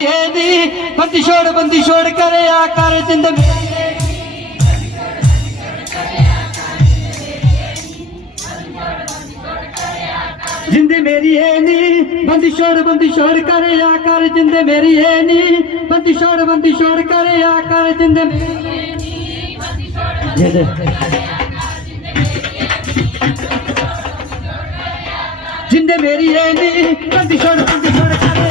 ਦੀ ਬੰਦੀ ਛੋੜ ਬੰਦੀ ਛੋੜ ਕਰਿਆ ਕਰ ਜਿੰਦ ਮੇਰੀ ਜਿੰਦ ਮੇਰੀ ਹੈ ਨੀ, ਬੰਦੀ ਛੋੜ ਬੰਦੀ ਛੋੜ ਕਰਿਆ ਕਰ ਜਿੰਦ ਮੇਰੀ ਹੈ ਨੀ, ਬੰਦੀ ਛੋੜ ਬੰਦੀ ਛੋੜ ਕਰਿਆ ਕਰ ਜਿੰਦ ਮੇਰੀ ਜਿੰਦ ਮੇਰੀ ਹੈ ਨੀ, ਬੰਦੀ ਛੋੜ ਬੰਦੀ ਛੋੜ ਕਰਿਆ